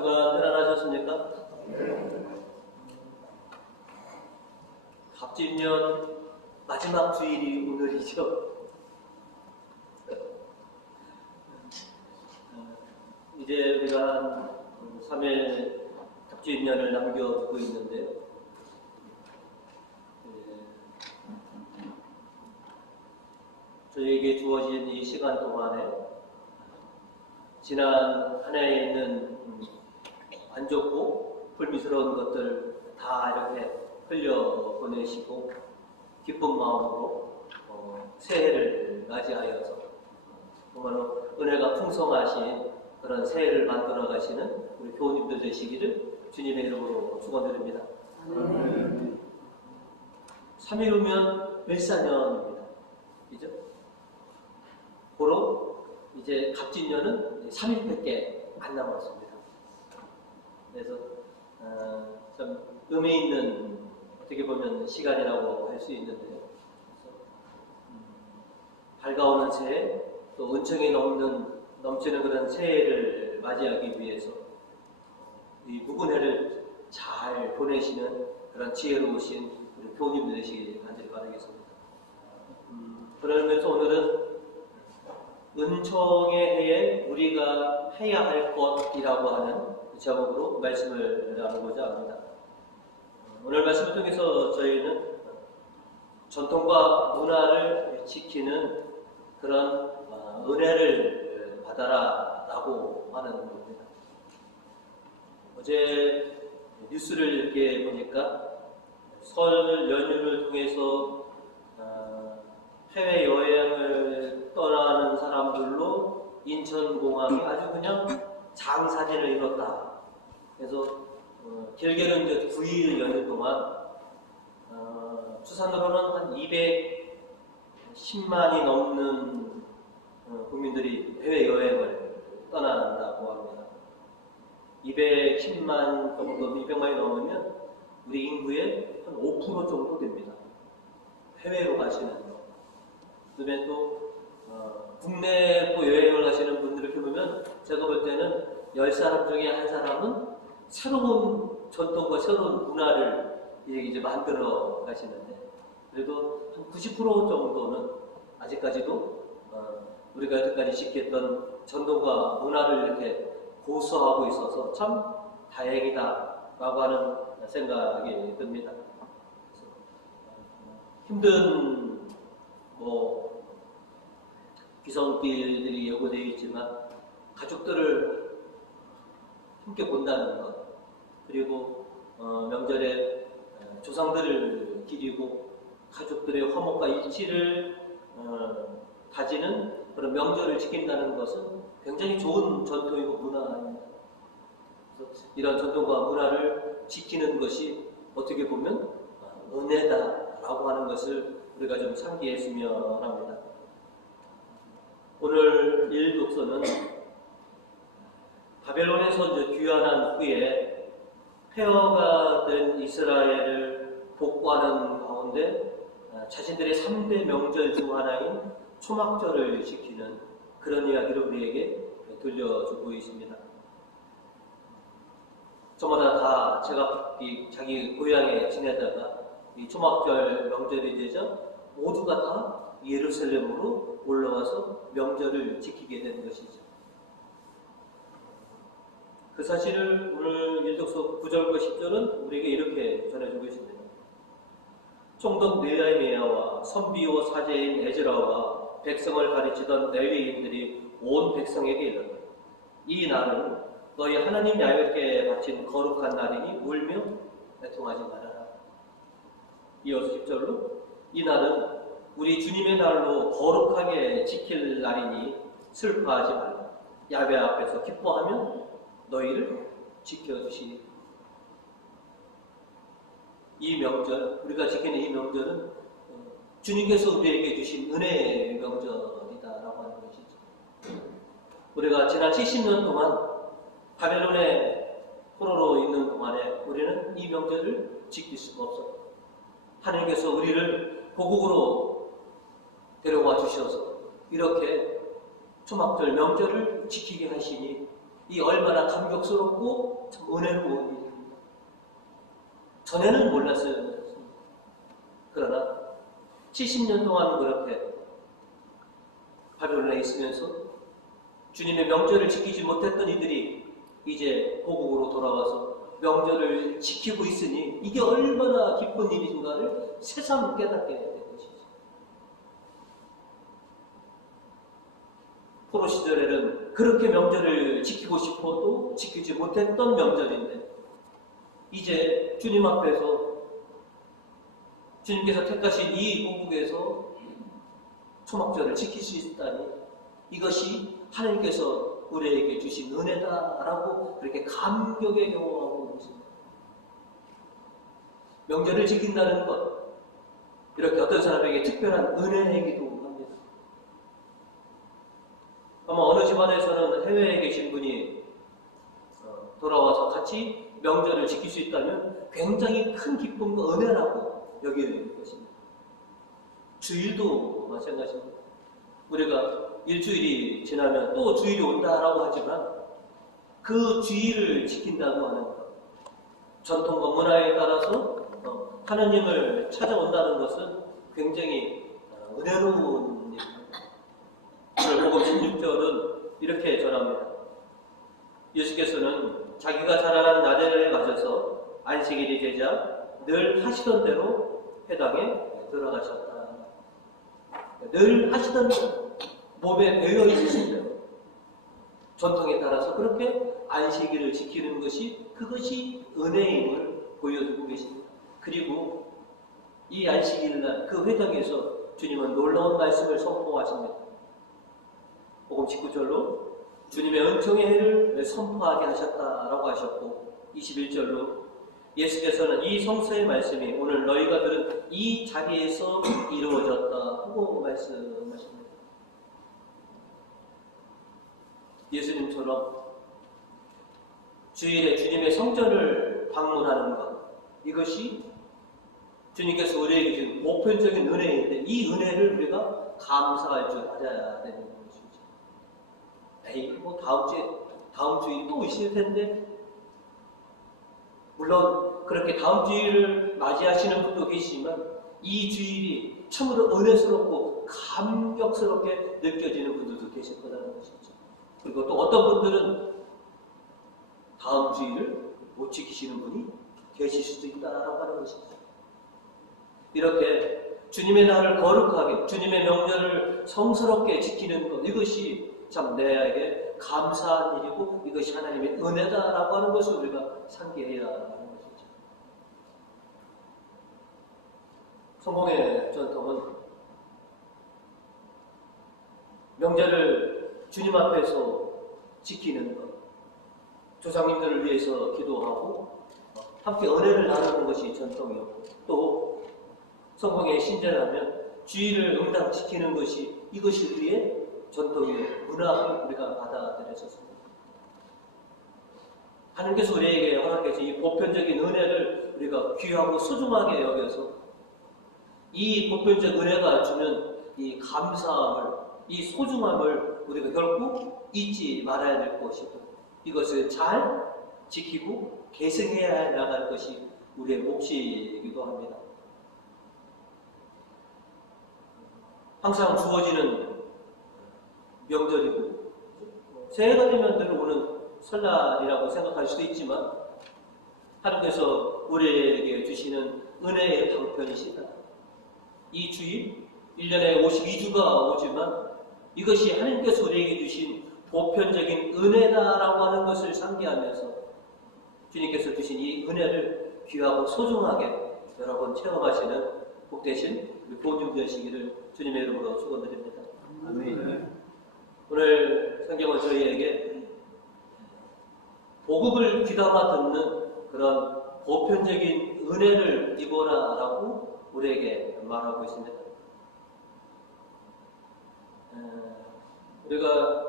주간 편안하셨습니까? 갑진년 마지막 주일이 오늘이죠. 이제 우리가 한 3일 갑진년을 남겨두고 있는데요. 저희에게 주어진 이 시간 동안에 지난 한 해에 있는 안 좋고 불미스러운 것들 다 이렇게 흘려보내시고 기쁜 마음으로 새해를 맞이하여서 정말로 은혜가 풍성하신 그런 새해를 만들어 가시는 우리 교우님들 되시기를 주님의 이름으로 축원드립니다. 3일 후면 을사년입니다. 그죠? 고로 이제 갑진년은 3일밖에 안 남았습니다. 그래서 참 의미 있는 어떻게 보면 시간이라고 할 수 있는데요. 밝아오는 새해, 또 은총이 넘치는 그런 새해를 맞이하기 위해서 이 묵은 해를 잘 보내시는 그런 지혜로우신 우리 교우님들 되시길 간절히 바라겠습니다. 그러면서 오늘은 은총의 해에 우리가 해야 할 것이라고 하는 제목으로 말씀을 나누고자 합니다. 오늘 말씀을 통해서 저희는 전통과 문화를 지키는 그런 은혜를 받아라 라고 하는 겁니다. 어제 뉴스를 이렇게 보니까 설 연휴를 통해서 해외여행을 떠나는 사람들로 인천공항이 아주 그냥 장사진을 이뤘다. 그래서 길게는 이제 9일 연휴 동안 추산으로는 한 210만이 넘는 국민들이 해외여행을 떠난다고 합니다. 210만 정도, 200만이 넘으면 우리 인구의 한 5% 정도 됩니다. 해외로 가시는 거. 그다음에 또 국내 또 여행을 가시는 분들을 보면 제가 볼 때는 10사람 중에 한 사람은 새로운 전통과 새로운 문화를 이제 만들어 가시는데, 그래도 한 90% 정도는 아직까지도 우리가 여태까지 지켰던 전통과 문화를 이렇게 고수하고 있어서 참 다행이다라고 하는 생각이 듭니다. 힘든 비성길들이 예고되어 있지만 가족들을 함께 본다는 것, 그리고 명절에 조상들을 기리고 가족들의 화목과 일치를 다지는 그런 명절을 지킨다는 것은 굉장히 좋은 전통이고 문화입니다. 그래서 이런 전통과 문화를 지키는 것이 어떻게 보면 은혜다라고 하는 것을 우리가 좀 상기했으면 합니다. 오늘 일독서는 바벨론에서 귀환한 후에 폐허가 된 이스라엘을 복구하는 가운데 자신들의 3대 명절 중 하나인 초막절을 지키는 그런 이야기를 우리에게 들려주고 있습니다. 저마다 다 제가 자기 고향에 지내다가 이 초막절 명절이 되자 모두가 다 예루살렘으로 올라와서 명절을 지키게 된 것이죠. 그 사실을 오늘 일독서 9절과 10절은 우리에게 이렇게 전해주고 있습니다. 총독 느헤미야와 선비요 사제인 에즈라와 백성을 가르치던 레위인들이 온 백성에게 이르되, 이 날은 너희 하나님 야훼께 바친 거룩한 날이니 울며 애통하지 말아라. 이어서 10절로 이 날은 우리 주님의 날로 거룩하게 지킬 날이니 슬퍼하지 말라. 야훼 앞에서 기뻐하며 너희를 지켜주시니. 이 명절, 우리가 지키는 이 명절은 주님께서 우리에게 주신 은혜의 명절이다라고 하는 것이죠. 우리가 지난 70년 동안 바벨론의 포로로 있는 동안에 우리는 이 명절을 지킬 수가 없었고, 하나님께서 우리를 고국으로 데려와 주셔서 이렇게 초막절 명절을 지키게 하시니 이 얼마나 감격스럽고 참 은혜로운 일입니다. 전에는 몰랐어요. 그러나 70년 동안 그렇게 바벨론에 있으면서 주님의 명절을 지키지 못했던 이들이 이제 고국으로 돌아와서 명절을 지키고 있으니 이게 얼마나 기쁜 일인가를 새삼 깨닫게 된 것이죠. 포로 시절에는 그렇게 명절을 지키고 싶어도 지키지 못했던 명절인데 이제 주님 앞에서 주님께서 택하신 이 고국에서 초막절을 지킬 수 있다니 이것이 하나님께서 우리에게 주신 은혜다라고 그렇게 감격에 경험하고 있습니다. 명절을 지킨다는 것, 이렇게 어떤 사람에게 특별한 은혜이기도 합니다. 아마 어느 집안에서는 해외에 계신 분이 돌아와서 같이 명절을 지킬 수 있다면 굉장히 큰 기쁨과 은혜라고 여기는 것입니다. 주일도 마찬가지입니다. 우리가 일주일이 지나면 또 주일이 온다라고 하지만 그 주일을 지킨다고 하는 것, 전통과 문화에 따라서 하나님을 찾아온다는 것은 굉장히 은혜로운 일입니다. 오늘 복음 16절은 이렇게 전합니다. 예수께서는 자기가 자라난 나자렛에 가셔서 안식일이 되자 늘 하시던 대로 회당에 들어가셨다. 늘 하시던 대로 몸에 배어 있으신 대로 전통에 따라서 그렇게 안식일을 지키는 것이 그것이 은혜임을 보여주고 계십니다. 그리고 이 안식일날 그 회당에서 주님은 놀라운 말씀을 선포하십니다. 복음 19절로 주님의 은총의 해를 선포하게 하셨다라고 하셨고 21절로 예수께서는 이 성서의 말씀이 오늘 너희가 들은 이 자리에서 이루어졌다 하고 말씀하십니다. 예수님처럼 주일에 주님의 성전을 방문하는 것, 이것이 주님께서 우리에게 준 보편적인 은혜인데 이 은혜를 우리가 감사할 줄 알아야 되는 것이죠. 에이, 뭐 다음 주일 또 있을 텐데, 물론 그렇게 다음 주일을 맞이하시는 분도 계시지만 이 주일이 참으로 은혜스럽고 감격스럽게 느껴지는 분들도 계실 거라는 것이죠. 그리고 또 어떤 분들은 다음 주일을 못 지키시는 분이 계실 수도 있다라고 하는 것이죠. 이렇게 주님의 날을 거룩하게, 주님의 명절을 성스럽게 지키는 것, 이것이 참 내에게 감사한 일이고 이것이 하나님의 은혜다라고 하는 것을 우리가 상기해야 하는 것이죠. 성공의 전통은 명절을 주님 앞에서 지키는 것, 조상님들을 위해서 기도하고 함께 은혜를 나누는 것이 전통이었고, 또 성공의 신자라면 주일을 응당 지키는 것이 이것이 우리의 전통의 문화를 우리가 받아들였었습니다. 하나님께서 우리에게 허락해서 이 보편적인 은혜를 우리가 귀하고 소중하게 여겨서 이 보편적 은혜가 주는 이 감사함을, 이 소중함을 우리가 결코 잊지 말아야 될 것이고 이것을 잘 지키고 계승해야 나갈 것이 우리의 몫이기도 합니다. 항상 주어지는 명절이고 새해가 되면 늘 오는 설날이라고 생각할 수도 있지만 하나님께서 우리에게 주시는 은혜의 방편이시다. 이 주일 1년에 52주가 오지만 이것이 하나님께서 우리에게 주신 보편적인 은혜다라고 하는 것을 상기하면서 주님께서 주신 이 은혜를 귀하고 소중하게 여러 번 체험하시는 복되신 우리 보증 되시기를 주님의 이름으로 축원드립니다. 아멘. 오늘 성경은 저희에게 복음을 귀담아 듣는 그런 보편적인 은혜를 입어라라고 우리에게 말하고 있습니다. 우리가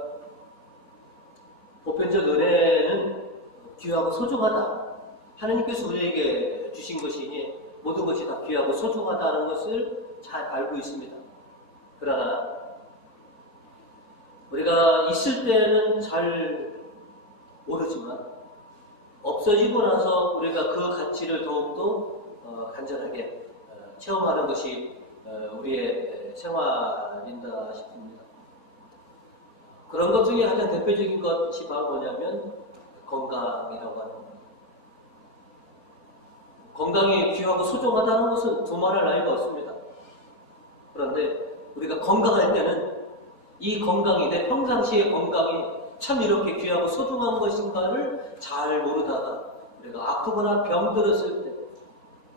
보편적 은혜는 귀하고 소중하다. 하나님께서 우리에게 주신 것이니 모든 것이 다 귀하고 소중하다는 것을 잘 알고 있습니다. 그러나 우리가 있을 때는 잘 모르지만 없어지고 나서 우리가 그 가치를 더욱더 간절하게 체험하는 것이 우리의 생활인다 싶습니다. 그런 것 중에 가장 대표적인 것이 바로 뭐냐면 건강이라고 하는 겁니다. 건강이 귀하고 소중하다는 것은 두말할 나위가 없습니다. 그런데 우리가 건강할 때는 이 건강이, 내 평상시의 건강이 참 이렇게 귀하고 소중한 것인가를 잘 모르다가 우리가 아프거나 병들었을 때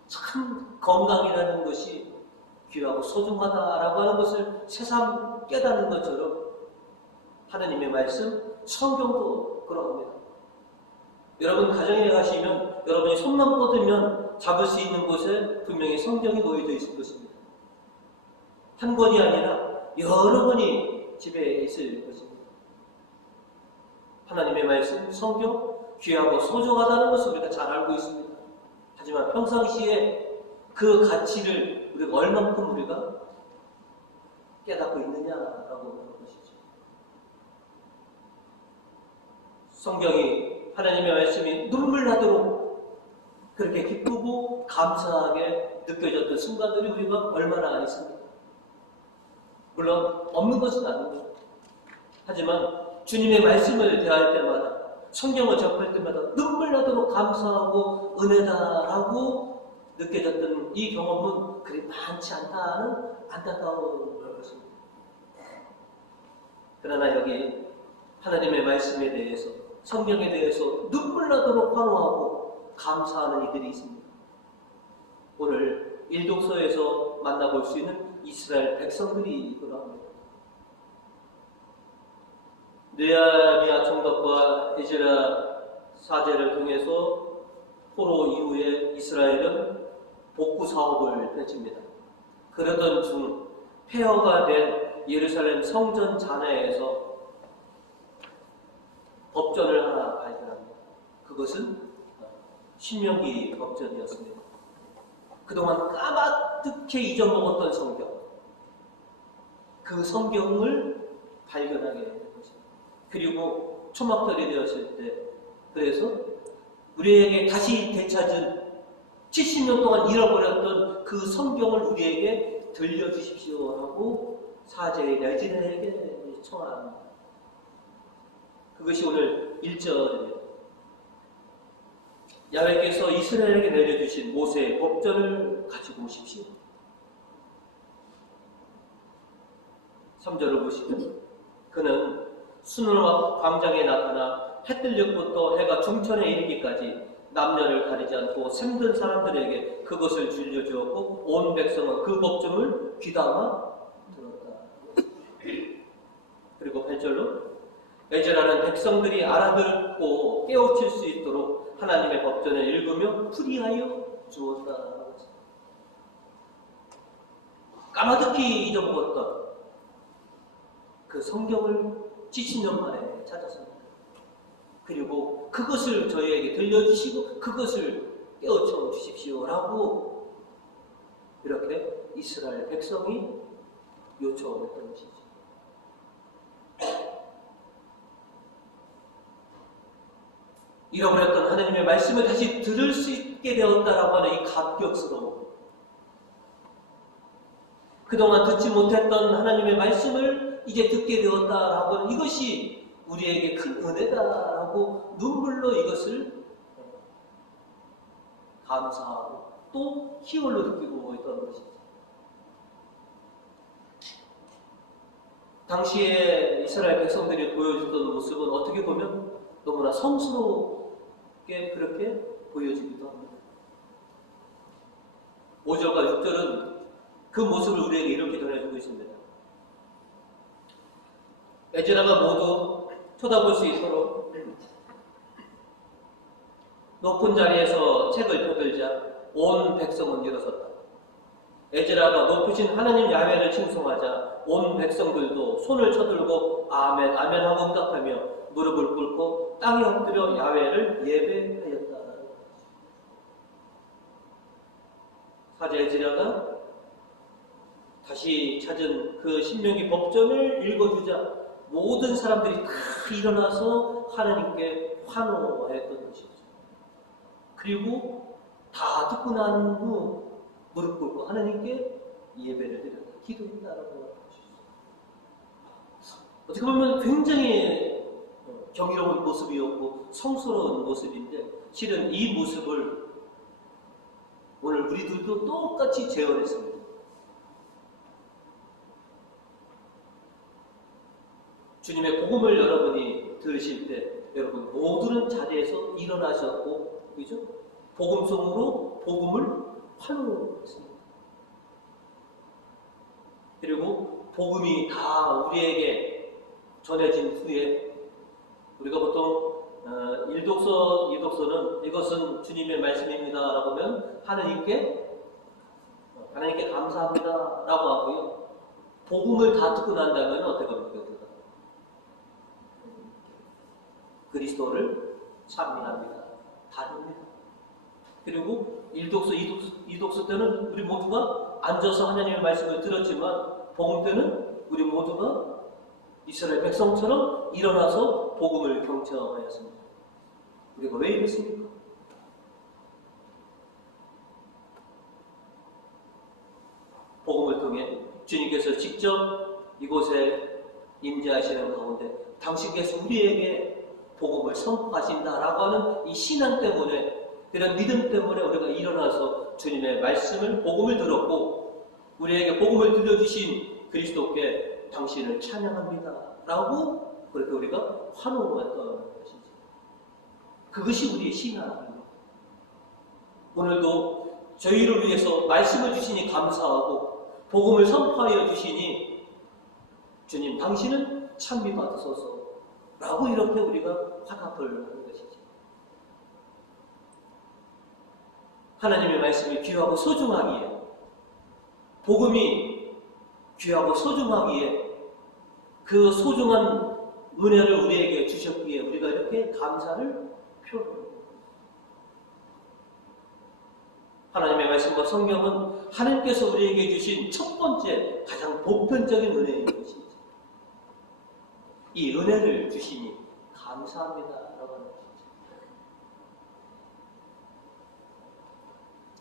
참 건강이라는 것이 귀하고 소중하다라고 하는 것을 새삼 깨닫는 것처럼 하나님의 말씀, 성경도 그러합니다. 여러분 가정에 가시면 여러분이 손만 뻗으면 잡을 수 있는 곳에 분명히 성경이 놓여져 있을 것입니다. 한 권이 아니라 여러 권이 집에 있을 것입니다. 하나님의 말씀, 성경, 귀하고 소중하다는 것을 우리가 잘 알고 있습니다. 하지만 평상시에 그 가치를 우리가 얼만큼 우리가 깨닫고 있느냐라고 하는 것이죠. 성경이, 하나님의 말씀이 눈물 나도록 그렇게 기쁘고 감사하게 느껴졌던 순간들이 우리가 얼마나 있습니까? 물론 없는 것은 아닙니다. 하지만 주님의 말씀을 대할 때마다, 성경을 접할 때마다 눈물 나도록 감사하고 은혜다라고 느껴졌던 이 경험은 그리 많지 않다는 안타까운 것입니다. 그러나 여기 하나님의 말씀에 대해서, 성경에 대해서 눈물 나도록 환호하고 감사하는 이들이 있습니다. 오늘 일독서에서 만나볼 수 있는 이스라엘 백성들이 그러합니다. 느헤미야 총독과 에즈라 사제를 통해서 포로 이후에 이스라엘은 복구 사업을 펼칩니다. 그러던 중 폐허가 된 예루살렘 성전 잔해에서 법전을 하나 발견합니다. 그것은 신명기 법전이었습니다. 그동안 까마득히 잊어먹었던 성경, 그 성경을 발견하게 된 것입니다. 그리고 초막절이 되었을 때, 그래서 우리에게 다시 되찾은 70년 동안 잃어버렸던 그 성경을 우리에게 들려주십시오 하고 사제의 에즈라에게 청합니다. 그것이 오늘 1절입니다. 야훼께서 이스라엘에게 내려주신 모세의 법전을 가지고 오십시오. 3절을 보시면 그는 수놓 광장에 나타나 해 뜰력부터 해가 중천에 이르기까지 남녀를 가리지 않고 샘든 사람들에게 그것을 들려주었고 온 백성은 그 법정을 귀담아 들었다. 그리고 8절로 에즈라는 백성들이 알아듣고 깨우칠 수 있도록 하나님의 법전을 읽으며 풀이하여 주었다. 까마득히 잊어먹었던 그 성경을 70년 만에 찾았습니다. 그리고 그것을 저희에게 들려주시고 그것을 깨우쳐 주십시오라고 이렇게 이스라엘 백성이 요청했던 것이죠. 잃어버렸던 하나님의 말씀을 다시 들을 수 있게 되었다라고 하는 이 감격스러움, 그동안 듣지 못했던 하나님의 말씀을 이제 듣게 되었다라고 하는 이것이 우리에게 큰 은혜다라고 눈물로 이것을 감사하고 또 희열로 느끼고 있던 것이죠. 당시에 이스라엘 백성들이 보여줬던 모습은 어떻게 보면 너무나 성스럽게 그렇게 보여지기도 합니다. 5절과 6절은 그 모습을 우리에게 이렇게 전해주고 있습니다. 에즈라가 모두 쳐다볼 수 있도록 높은 자리에서 책을 펴들자 온 백성은 일어섰다. 에즈라가 높으신 하나님 야훼를 칭송하자 온 백성들도 손을 쳐들고 아멘 아멘 하고 응답하며 무릎을 꿇고 땅에 엎드려 야훼를 예배하였다. 사제 에즈라가 다시 찾은 그 신명기 법전을 읽어주자 모든 사람들이 다 일어나서 하나님께 환호하였던 것이죠. 그리고 다 듣고 난 후 무릎 꿇고 하나님께 예배를 드렸다, 기도했다라고 하시죠. 어떻게 보면 굉장히 경이로운 모습이었고 성스러운 모습인데, 실은 이 모습을 오늘 우리들도 똑같이 재현했습니다. 주님의 복음을 여러분이 들으실 때 여러분 모두는 자리에서 일어나셨고, 그죠? 복음성으로 복음을 환호했습니다. 그리고 복음이 다 우리에게 전해진 후에 우리가 보통 일독서는 이것은 주님의 말씀입니다 라고 하면 하나님께 감사합니다 라고 하고요. 복음을 다 듣고 난다면 어떻게 합니까? 그리스도를 찬미합니다. 다릅니다. 그리고 이독서 때는 우리 모두가 앉아서 하나님의 말씀을 들었지만, 복음 때는 우리 모두가 이스라엘 백성처럼 일어나서 복음을 경청하였습니다. 우리가 왜 이랬습니까? 복음을 통해 주님께서 직접 이곳에 임재하시는 가운데 당신께서 우리에게 복음을 선포하신다라고 하는 이 신앙 때문에, 그런 믿음 때문에 우리가 일어나서 주님의 말씀을, 복음을 들었고, 우리에게 복음을 들려주신 그리스도께 당신을 찬양합니다 라고 그렇게 우리가 환호했던 것이죠. 그것이 우리의 신앙입니다. 오늘도 저희를 위해서 말씀을 주시니 감사하고 복음을 선포하여 주시니 주님 당신은 찬미받으소서 라고 이렇게 우리가 화답을 하는 것이죠. 하나님의 말씀이 귀하고 소중하기에, 복음이 귀하고 소중하기에 그 소중한 은혜를 우리에게 주셨기에 우리가 이렇게 감사를 표현합니다. 하나님의 말씀과 성경은 하나님께서 우리에게 주신 첫 번째 가장 보편적인 은혜인 것이죠. 이 은혜를 주시니 감사합니다 라고 하는 것이죠.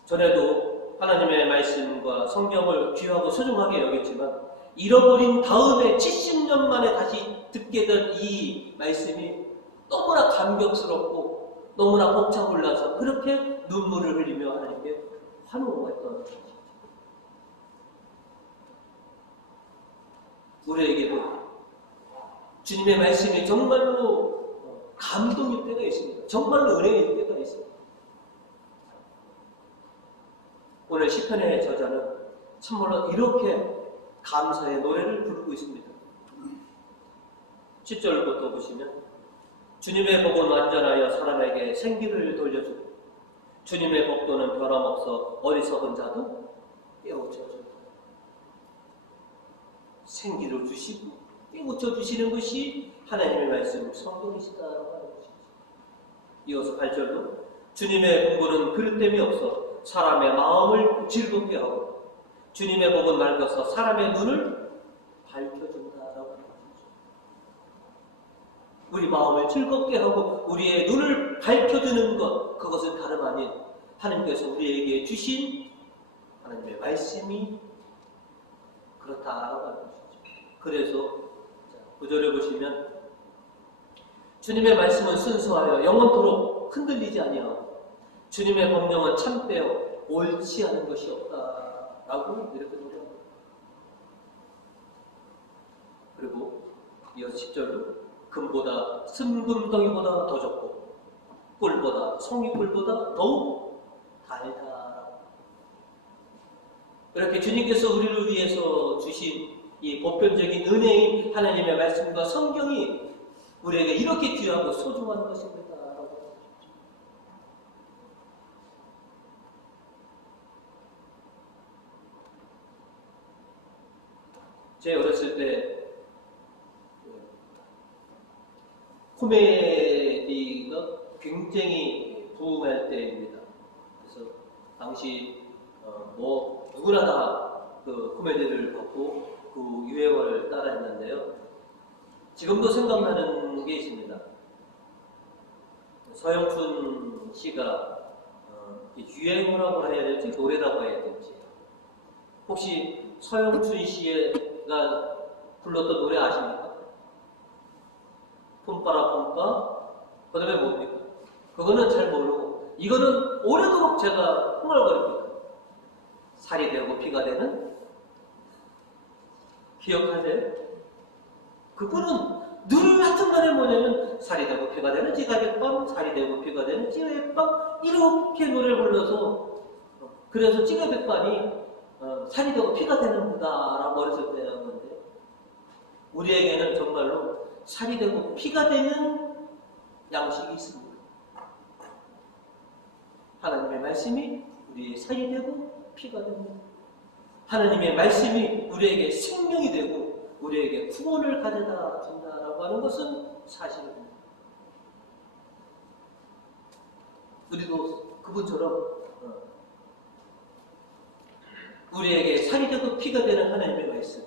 전에도 하나님의 말씀과 성경을 귀하고 소중하게 여겼지만, 잃어버린 다음에 70년 만에 다시 듣게 된 이 말씀이 너무나 감격스럽고 너무나 벅차올라서 그렇게 눈물을 흘리며 하나님께 환호했던 것이죠. 우리에게도 주님의 말씀이 정말로 감동일 때가 있습니다. 정말로 은혜일 때가 있습니다. 오늘 시편의 저자는 참말로 이렇게 감사의 노래를 부르고 있습니다. 10절부터 보시면, 주님의 복은 완전하여 사람에게 생기를 돌려주고 주님의 법도는 변함없어 어리석은 자도 깨우쳐준다. 생기를 주시고 깨우쳐 주시는 것이 하나님의 말씀 성경이시다라고 하는 것이죠. 이어서 8절도 주님의 공부는 그릇됨이 없어 사람의 마음을 즐겁게 하고 주님의 복은 맑아서 사람의 눈을 밝혀준다라고 하는 것이죠. 우리 마음을 즐겁게 하고 우리의 눈을 밝혀주는 것, 그것은 다름 아닌 하나님께서 우리에게 주신 하나님의 말씀이 그렇다라고 하는 것이죠. 그래서 9절에 보시면, 주님의 말씀은 순수하여 영원토록 흔들리지 아니하고 주님의 법령은 참되어 옳지 않은 것이 없다라고 이렇게 노래합니다. 그리고 이어서 10절로 금보다 순금덩이보다 더 좋고 꿀보다 송이꿀보다 더욱 달다. 이렇게 주님께서 우리를 위해서 주신 이 보편적인 은혜인 하나님의 말씀과 성경이 우리에게 이렇게 귀하고 소중한 것입니다. 제 어렸을 때 코미디가 굉장히 부흥할 때입니다. 그래서 당시 누구나 다 그 코미디를 봤고 그 유행어를 따라했는데요. 지금도 생각나는 게 있습니다. 서영춘 씨가 유행어라고 해야 될지 노래라고 해야 될지, 혹시 서영춘 씨가 불렀던 노래 아십니까? 폼빠라 폼빠, 그 다음에 뭡니까? 그거는 잘 모르고, 이거는 오래도록 제가 흥얼거립니다. 살이 되고 피가 되는, 기억하세요? 그분은 늘 하여튼 간에 뭐냐면 살이 되고 피가 되는 찌가백빵, 살이 되고 피가 되는 찌가백빵, 이렇게 노래를 불러서, 그래서 찌가백빵이 살이 되고 피가 되는 거다라고 어렸을 때 한 건데, 우리에게는 정말로 살이 되고 피가 되는 양식이 있습니다. 하나님의 말씀이 우리의 살이 되고 피가 됩니다. 하나님의 말씀이 우리에게 생명이 되고 우리에게 구원을 가져다 준다라고 하는 것은 사실입니다. 우리도 그분처럼 우리에게 살이 되고 피가 되는 하나님의 말씀,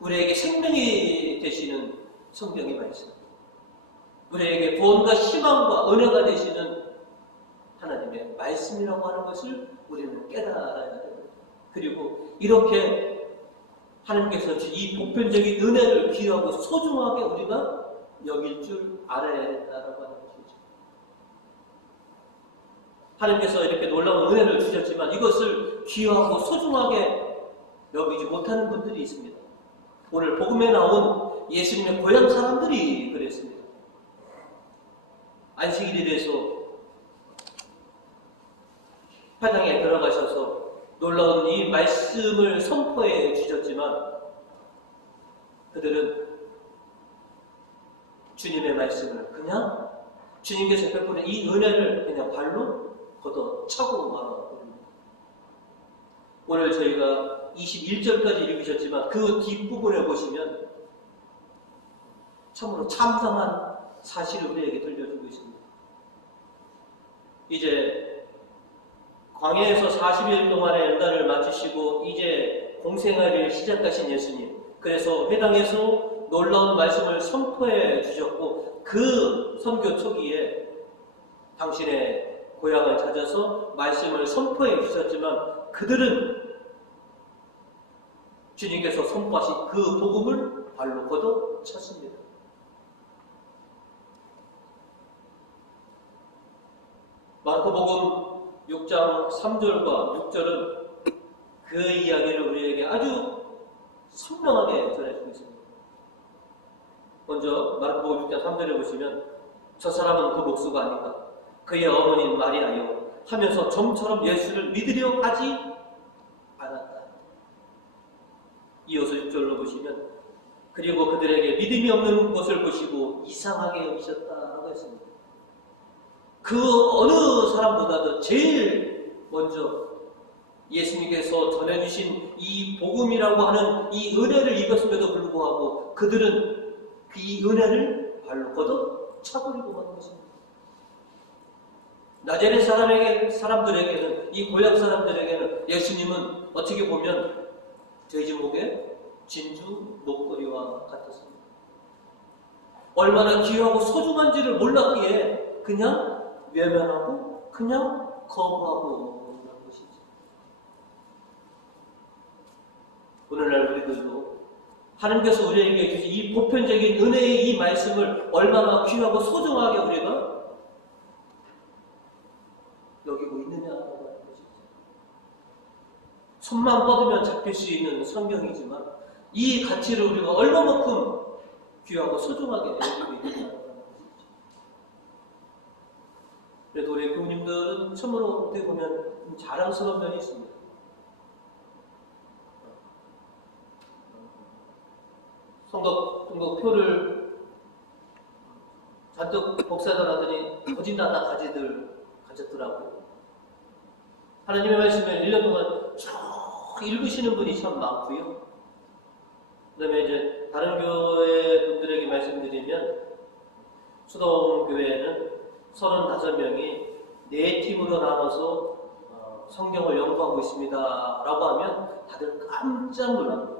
우리에게 생명이 되시는 성경의 말씀, 우리에게 구원과 희망과 은혜가 되시는 하나님의 말씀이라고 하는 것을 우리는 깨달아야 됩니다. 그리고 이렇게 하나님께서 주신 이 보편적인 은혜를 귀하고 소중하게 우리가 여길 줄 알아야 된다고 하는 것이죠. 하나님께서 이렇게 놀라운 은혜를 주셨지만 이것을 귀하고 소중하게 여기지 못하는 분들이 있습니다. 오늘 복음에 나온 예수님의 고향 사람들이 그랬습니다. 안식일에 대해서 회당에 들어가셔서 놀라운 이 말씀을 선포해 주셨지만 그들은 주님의 말씀을 그냥 주님께서 베푸는 이 은혜를 그냥 발로 걷어차고 말아버립니다. 오늘 저희가 21절까지 읽으셨지만 그 뒷부분에 보시면 참으로 참담한 사실을 우리에게 들려주고 있습니다. 이제 광야에서 40일 동안의 연단을 마치시고 이제 공생활을 시작하신 예수님, 그래서 회당에서 놀라운 말씀을 선포해 주셨고 그 선교 초기에 당신의 고향을 찾아서 말씀을 선포해 주셨지만 그들은 주님께서 선포하신 그 복음을 발로 걷어찼습니다. 마르코복음 6장 3절과 6절은 그 이야기를 우리에게 아주 선명하게 전해주고 있습니다. 먼저 마르코복음 6장 3절에 보시면 저 사람은 그 목수가 아닌가, 그의 어머니는 마리아요 하면서 좀처럼 예수를 믿으려 하지 않았다. 이어서 6절로 보시면 그리고 그들에게 믿음이 없는 것을 보시고 이상하게 여기셨다라고 했습니다. 그 어느 사람보다도 제일 먼저 예수님께서 전해주신 이 복음이라고 하는 이 은혜를 입었음에도 불구하고 그들은 그 이 은혜를 발로 걷어 차버리고 만 것입니다. 나자렛 사람들에게는, 이 고향 사람들에게는 예수님은 어떻게 보면 돼지목에 진주 목걸이와 같았습니다. 얼마나 귀하고 소중한지를 몰랐기에 그냥 외면하고 그냥 거부하고 있는 것이죠. 오늘날 우리들도 하나님께서 우리에게 주신 이 보편적인 은혜의 이 말씀을 얼마나 귀하고 소중하게 우리가 여기고 있느냐라고 하는 것이죠. 손만 뻗으면 잡힐 수 있는 성경이지만 이 가치를 우리가 얼마만큼 귀하고 소중하게 여기고 있느냐라고 하는 것이죠. 그래도 우리 교우님들은 참으로 어떻게 보면 자랑스러운 면이 있습니다. 성덕표를 잔뜩 복사하더니 거짓나다 가졌더라고요. 하나님의 말씀을 1년 동안 쭉 읽으시는 분이 참 많고요. 그 다음에 이제 다른 교회 분들에게 말씀드리면 수동교회에는 35명이 4팀으로 나눠서 성경을 연구하고 있습니다 라고 하면 다들 깜짝 놀랍니다.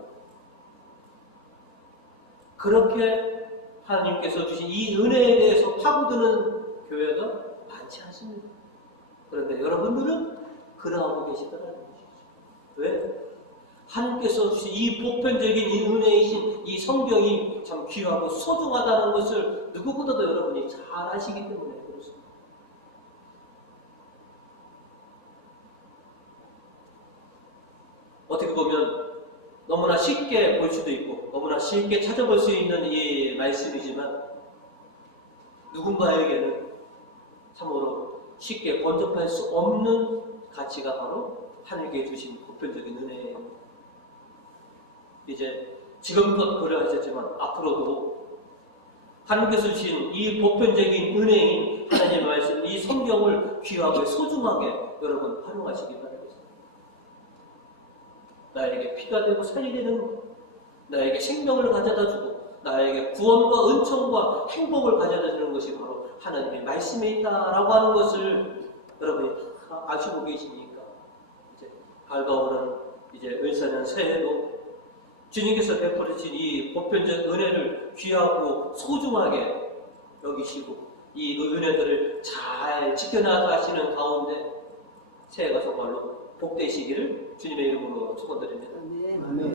그렇게 하나님께서 주신 이 은혜에 대해서 파고드는 교회가 많지 않습니다. 그런데 여러분들은 그러하고 계시더라는 것이죠. 왜? 하나님께서 주신 이 보편적인 이 은혜이신 이 성경이 참 귀하고 소중하다는 것을 누구보다도 여러분이 잘 아시기 때문에 그렇습니다. 어떻게 보면 너무나 쉽게 볼 수도 있고 너무나 쉽게 찾아볼 수 있는 이 말씀이지만 누군가에게는 참으로 쉽게 번쩍할 수 없는 가치가 바로 하나님께 주신 보편적인 은혜예요. 이제 지금부터 그러하셨지만 앞으로도 하나님께서 주신 이 보편적인 은혜인 하나님의 말씀, 이 성경을 귀하게 소중하게 여러분 활용하시기 바랍니다. 나에게 피가 되고 살이 되는, 나에게 생명을 가져다 주고 나에게 구원과 은총과 행복을 가져다 주는 것이 바로 하나님의 말씀에 있다라고 하는 것을 여러분이 다 아시고 계시니까 이제 밝아오는 이제 을사년 새해도 주님께서 베풀어 주신 이 보편적 은혜를 귀하고 소중하게 여기시고 이 은혜들을 잘 지켜나가시는 가운데 새해가 정말로 복되시기를 주님의 이름으로 축원드립니다. 아멘.